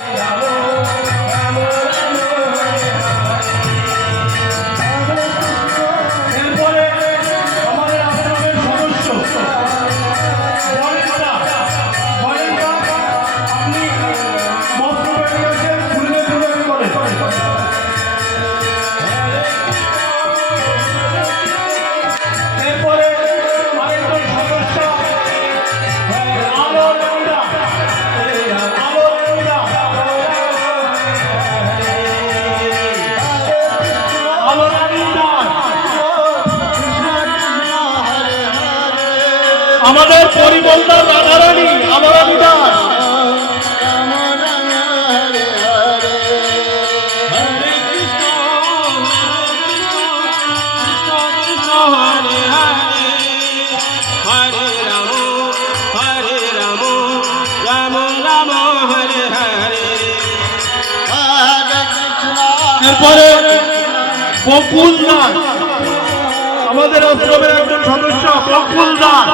Yeah. আমাদের পরিবর্তন রাধারানী আমার আমি আমাদের আশ্রমের একজন সদস্য প্রফুল দাস